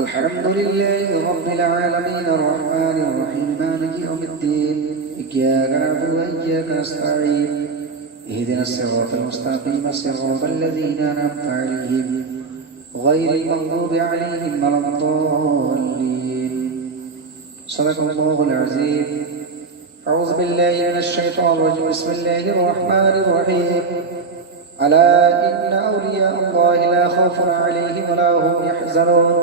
الحمد لله رب العالمين الرحمن الرحيم مالك يوم الدين إياك نعبد وإياك نستعين اهدنا الصراط المستقيم صراط الذين أنعمت عليهم غير المغضوب عليهم ولا الضالين صدق الله العظيم. أعوذ بالله من الشيطان الرجيم. بسم الله الرحمن الرحيم. ألا إن أولياء الله لا خوف عليهم ولا هم يحزنون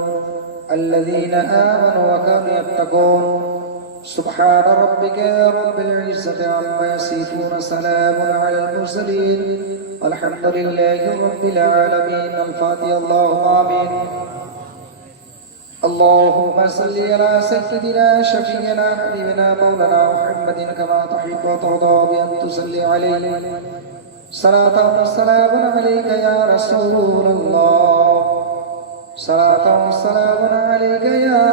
الذين آمنوا وكانوا يتقون سبحان ربك رب العزة عما يصفون سلام على المرسلين والحمد لله رب العالمين. الفاتحة. اللهم آمين. اللهم صل على سيدنا شفيعنا حبيبنا مولانا محمد كما تحب وترضى بأن تصلي عليه صلاة والسلام عليك يا رسول الله صلاة والسلام عليك يا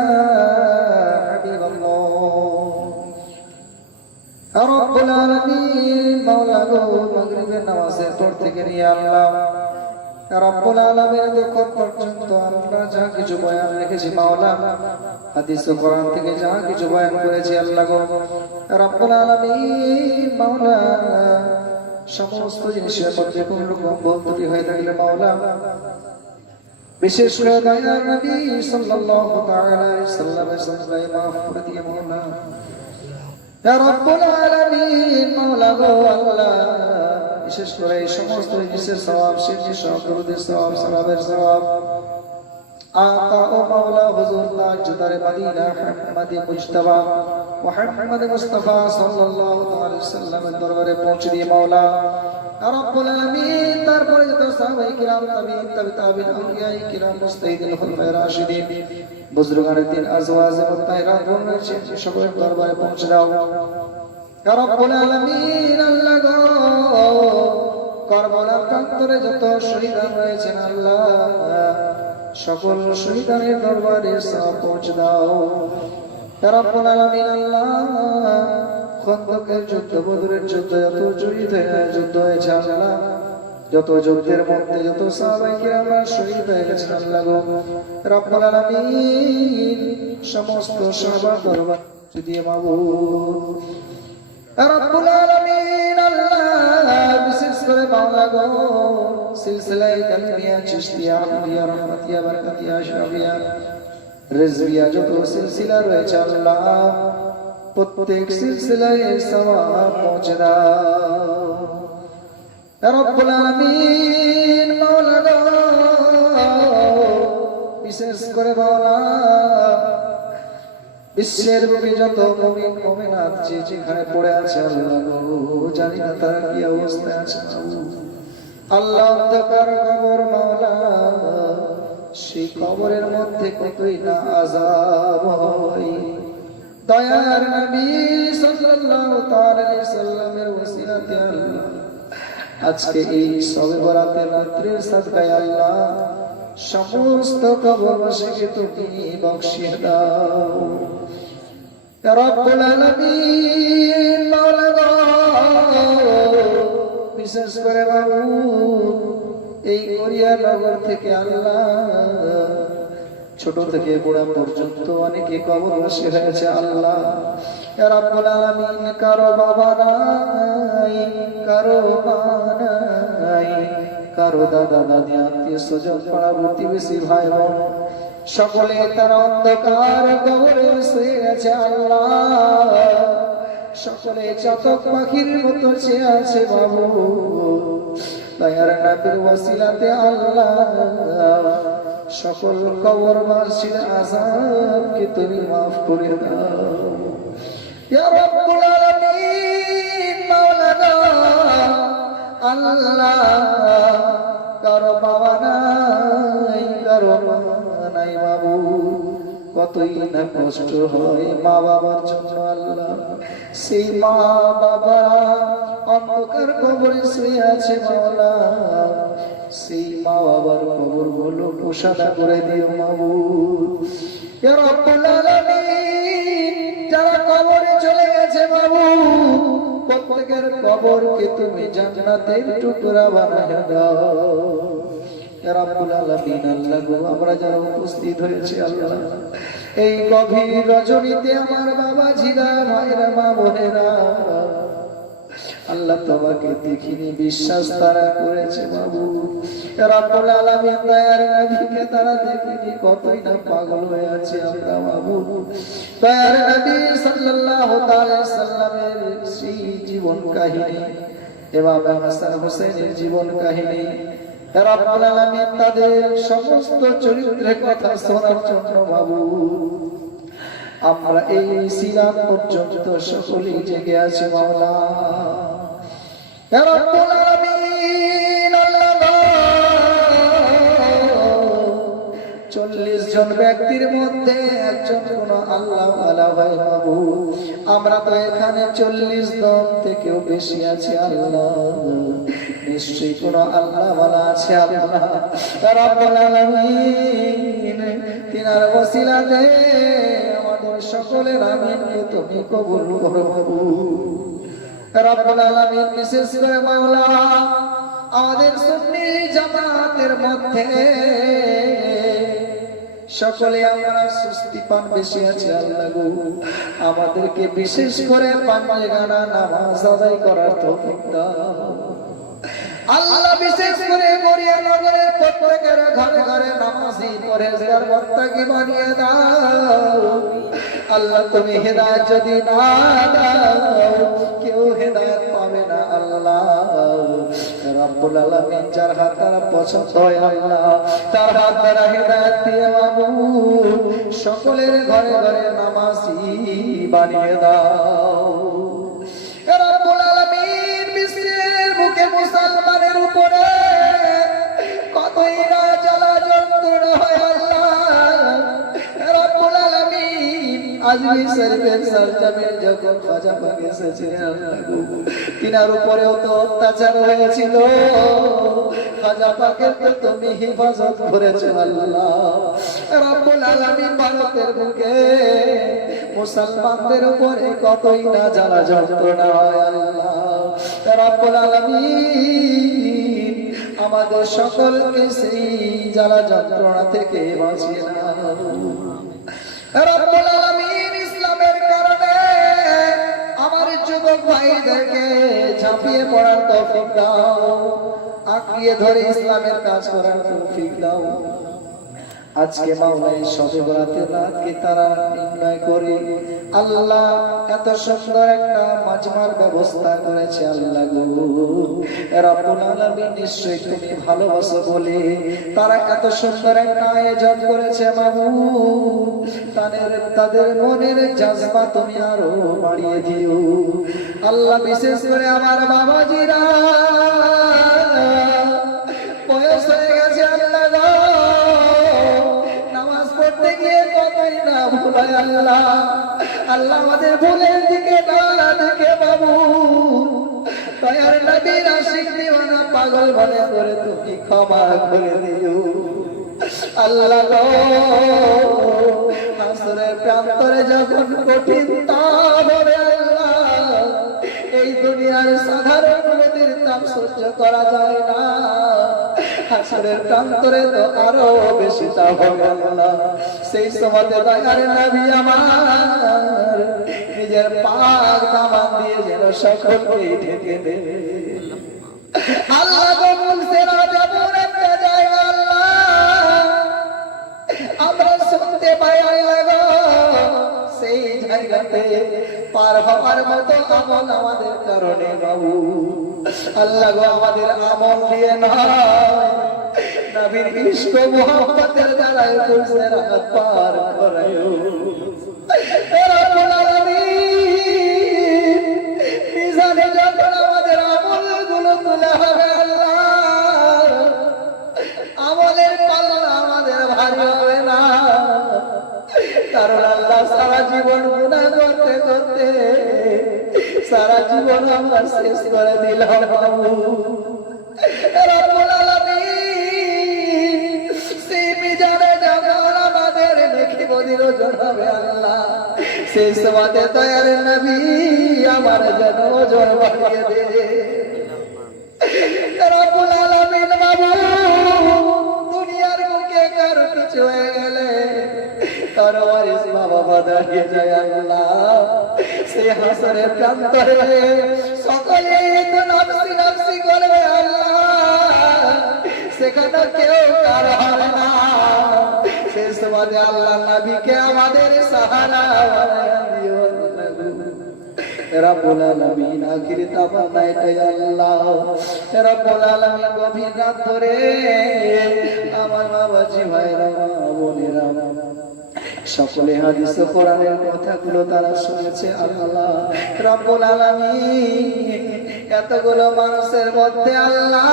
حبيب الله رب العالمين. مولا গো মাগরিবের নামাজের পর থেকে নিয়ে আল্লাহ রব্বুল আলামিন যখন পর্যন্ত আমরা যা কিছু বয়ান রেখেছি মাওলা হাদিস ও কোরআন থেকে যা কিছু বয়ান করেছি আল্লাহ গো রব্বুল আলামিন মাওলা সমস্ত জিনিসের মধ্যে কোন রকম ভুল ত্রুটি হয়ে থাকলে মাওলা বিশেষ করে দয়ার নবী সাল্লাল্লাহু তাআলা আলাইহি সাল্লামের সঙ্গে মাফ করে দিয়ে মাওলা ইয়া রব্বুল আলামিন মাওলা গো আল্লাহ বিশেষ করে এই সমস্ত জিনিসের সওয়াব শিরকি সওয়াব দরুদের সওয়াব সালামের সওয়াব আকা ও মাওলা হুজুর তাজদারে মদিনা মুহাম্মদী মুজতবা মুহাম্মদ মুস্তাফা সাল্লাল্লাহু আলাইহি ওয়াসাল্লামের দরবারে পৌঁছে দিয়ে মাওলা রব্বুল আলামিন তারপরে যত সাহাবায়ে কিরাম তাবিঈন আউলিয়ায়ে কিরাম মুস্তাহিদিন খুলাফায়ে রাশিদিন বুজুর্গানে দিন আজওয়াজ মুত্তাহিরাত রয়েছে সকলের দরবারে পৌঁছে দাও রব্বুল আলামিন। আল্লাহ গো কারবালার প্রান্তরে যত শহীদ রয়েছেন আল্লাহ সকল শহীদের দরবারে সওয়াব পৌঁছে দাও রব্বুল আলামিন। আল্লাহ খন্দকের যুদ্ধ বদরের যুদ্ধ যত যুদ্ধ হয়েছে আল্লাহ যত যুদ্ধের মধ্যে যত সাহাবায়ে কিরাম শহীদ হয়ে গেছেন আল্লাহ গো রব্বুল আলামিন সমস্ত সাহাবার দরবার দিয়ে মাবুদ রব্বুল আলামিন। আল্লাহ বিশেষ করে মাওলা গো সিলসিলায়ে কালমিয়া চিশতিয়া আহমদিয়া রহমাতিয়া বরকতিয়া শাফিয়া রিজভিয়া যত সিলসিলা রয়েছে আল্লাহ প্রত্যেক সিলসিলায় সওয়াব পৌঁছে দাও রব্বুল আলামিন। মাওলা গো বিশেষ করে মাওলা বিশ্বের বুকে যত মুমিন মুমিনাত যে যেখানে পড়ে আছে আল্লাহ গো জানি না তারা কি অবস্থায় আছে আল্লাহ অন্ধকার কবর মাওলা সেই কবরের মধ্যে কতই না আযাব হয় দয়ার নবী সাল্লাল্লাহু তাআলা আলাইহি সাল্লামের ওসিলাতে আল্লাহ আজকে এই শবে বরাতের রাত্রির সাদকায় আল্লাহ সমস্ত কবরবাসীকে তুমি বখশিয়ে দাও রব্বুল আলামিন। মাওলা গো বিশেষ করে বাবু এই কোরিয়া নগর থেকে আল্লাহ ছোট থেকে বুড়া পর্যন্ত অনেকে কবরবাসী হয়েছে আল্লাহ রব্বুল আলামিন। কারো বাবা নাই কারো মা নাই কারো দাদা দাদি আত্মীয় স্বজন পাড়া প্রতিবেশী ভাই বোন সকলে তারা অন্ধকার কবরে শুয়ে গেছে আল্লাহ সকলে চাতক পাখির মতো চেয়ে আছে বাবু দয়ার নবীর ওসিলাতে আল্লাহ সকল কবরবাসীর আযাবকে তুমি মাফ করে দাও ইয়া রব্বুল আলামিন। মাওলা গো আল্লাহ কারো বাবা নাই কারো মা নাই বাবু কতই না কষ্ট হয় মা বাবার জন্য আল্লাহ সেই মা বাবা অন্ধকার কবরে শুয়ে আছে মাওলা সেই মা বাবার কবর গুলো পোষাদা করে দিও মাবুদ ইয়া রব্বুল আলামিন। যারা কবরে চলে গেছে মাবুদ প্রত্যেকের কবরকে তুমি জান্নাতের টুকরা বানায় দাও রব্বুল আলামিন আল্লাহ গো আমরা যারা উপস্থিত হয়েছে আল্লাহ এই গভীর রজনীতে আমার বাবাজিরা ভাইরা মা বোনেরা আল্লাহ তোমাকে দেখিনি বিশ্বাস তারা করেছে বাবু রব্বুল আলামিন দয়ার নবীকে তারা দেখিনি কতই না পাগল হয়ে আছে আমরা বাবু দয়ার নবী সাল্লাল্লাহু তাআলা সাল্লামের সেই জীবন কাহিনী এবং হাসান হোসেনের জীবন কাহিনী রব্বুল আলামিন তাদের সমস্ত চরিত্রের কথা শোনার জন্য বাবু আমরা এই সিরাত পর্যন্ত সকলেই জেগে আছি মাওলা রব্বুল আলামিন আল্লাহ 40 জন ব্যক্তির মধ্যে একজন কোন আল্লাহ ওয়ালা ভাই বাবু আমরা তো এখানে 40 জন থেকেও বেশি আছি আল্লাহ নিশ্চয়ই কোন আল্লাহ ওয়ালা আছে আল্লাহ রব্বুল আলামিন তিনার ওসিলাতে আমাদের সকলের আমিনকে তুমি কবুল করো বাবু রব্বুল আলামিন বিশেষ করে মাওলা আমাদের সুন্নি জামাতের মধ্যে সকলে আমরা সুস্থি পান বেশি আছে আল্লাহ গো আমাদেরকে বিশেষ করে পাঁচগানা নামাজ আদায় করার তৌফিক দাও আল্লাহ বিশেষ করে গড়িয়া নগরের প্রত্যেকের ঘরে ঘরে নামাজি পরহেজগার বান্দাকে বানিয়ে দাও আল্লাহ তুমি হেদায়েত যদি না দাও কেউ হেদায়েত পাবে না আল্লাহ রব্বুল আলামিন যার হাত দ্বারা পছন্দ হয় আল্লাহ তার হাত দ্বারা হেদায়েত দিয়ে বাবু সকলের ঘরে ঘরে নামাজি বানিয়ে দাও রব্বুল আলামিন বিশ্বের বুকে মুসলমানের উপরে কতই না জ্বালা যন্ত্রণা হয় আল্লাহ রব্বুল আলামিন আজমি শরীফের সরজমিন যখন খাজা পাক এসেছিলেন আল্লাহ তিনার উপরেও তো অত্যাচার হয়েছিল খাজা পাকের তো তুমি হেফাজত করেছো আল্লাহ রব্বুল আলামিন ভারতের বুকে মুসলমানদের উপরে কতই না জ্বালা যন্ত্রণা হয় আল্লাহ রব্বুল আলামিন আমাদের সকলকে সেই জ্বালা যন্ত্রণা থেকে বাঁচিয়ে নাও রব্বুল আলামিন ইসলামের কারণে আমার যুবক ভাইদেরকে ঝাঁপিয়ে পড়ার তৌফিক দাও আঁকড়িয়ে ধরে ইসলামের কাজ করার তৌফিক দাও আজকে মাওলা এই শবে বরাতের রাতকে তারা নির্ণয় করে আল্লাহ এত সুন্দর একটা মাজমার ব্যবস্থা করেছে আল্লাহ গো রব্বুল আলামিন নিশ্চয়ই তুমি ভালোবাসো বলে তারা এত সুন্দর একটা আয়োজন করেছে মাবুদ তাদের মনের জাজবা তুমি আরো বাড়িয়ে দিও আল্লাহ বিশেষ করে আমার বাবাজিরা বয়স হয়ে গেছে আল্লাহ আল্লাহ আল্লাহ আমাদের ভুলের দিকে না দেখে বাবু দয়ার নবীর আশিক দিওয়ানা পাগল মনে করে তুমি ক্ষমা করে দিও আল্লাহ গো হাসরের প্রান্তরে যখন কঠিন তাপ হবে আল্লাহ এই দুনিয়ার সাধারণ লোকের তাপ সহ্য করা যায় না হাসরের প্রান্তরে তো আরো বেশি তাপ হবে আল্লাহ সেই সময় দয়ার নবী আমার নিজের পাক দামান দিয়ে যেন সকলকে ঢেকে দেবে আল্লাহ কবুল সেরা যাবর একটা জায়গা আল্লাহ আমরা শুনতে পাই আল্লাহ সেই জায়গাতে পার হওয়ার মতো আমল আমাদের কারণে বাবু আল্লাহ গো আমাদের আমল দিয়ে নয় নবীর ইশক মুহাব্বতের দ্বারা কুরসিরাত পার করায়ো রব্বুল আলামিন মিজানে যখন আমাদের আমলগুলো তোলা হবে আল্লাহ আমলের পাল্লা আমাদের ভারী হবে না কারণ আল্লাহ সারা জীবন গুনাহ করতে করতে সারা জীবন আমরা শেষ করে দিলাম বাবু রব্বুল আলামিন সেই মিজানে যখন আমাদের নেকি বদির ওজন হবে আল্লাহ সেই সময় দয়ার নবী আমার জন্য ওজন বাড়িয়ে দে রব্বুল আলামিন বাবু দরবারে মা বাবা দাঁড়িয়ে যায় আল্লাহ সেই হাসরের প্রান্তরে সকলে তো নফসি নফসি করবে আল্লাহ সেখানে কেউ কার হবে না সেই সময় আল্লাহ নবীকে আমাদের সাহারা বানায়া দিও রব্বুল আলামিন আখিরি তামান্না এটাই আল্লাহ রব্বুল আলামিন গভীর রাত ধরে আমার বাবাজি ভাইরা বোনেরা সকলে হাদিস ও কোরআনের কথাগুলো তারা শুনেছে আল্লাহ রব্বুল আলামিন এতগুলো মানুষের মধ্যে আল্লাহ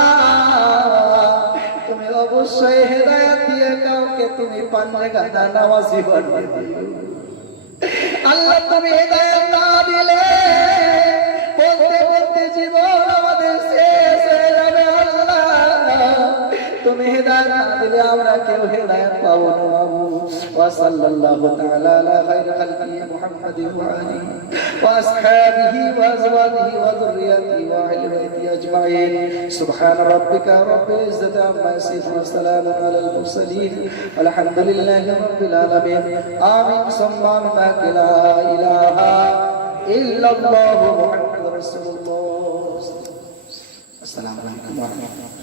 তুমি অবশ্যই হেদায়েত দিয়ে কাউকে তুমি পান্নে গাদা নামাজি বানিয়ে দিও আল্লাহ তুমি হেদায়েত না দিলে বলতে বলতে জীবন আমাদের শেষ হয়ে যাবে আল্লাহ তুমি হেদায়েত না দিলে আমরা কেউ হেদায়েত পাবো না বাবু ওয়া সাল্লাল্লাহু তাআলা আলা খায়রি খালকি মুহাম্মাদিন ওয়া আলিহি ওয়া আসহাবিহি ওয়া আজওয়াজিহি ওয়া যুররিয়াতিহি ওয়া আহলি বাইতিহি আজমাইন সুবহানা রাব্বিকা রাব্বিল ইজ্জাতি আম্মা ইয়াসিফুন ওয়া সালামুন আলাল মুরসালিন আলহামদুলিল্লাহি রাব্বিল আলামিন আমিন সুম্মা আমিন লা ইলাহা ইল্লাল্লাহু মুহাম্মাদুর রাসূলুল্লাহ আসসালামু আলাইকুম ওয়া রাহমাতুল্লাহ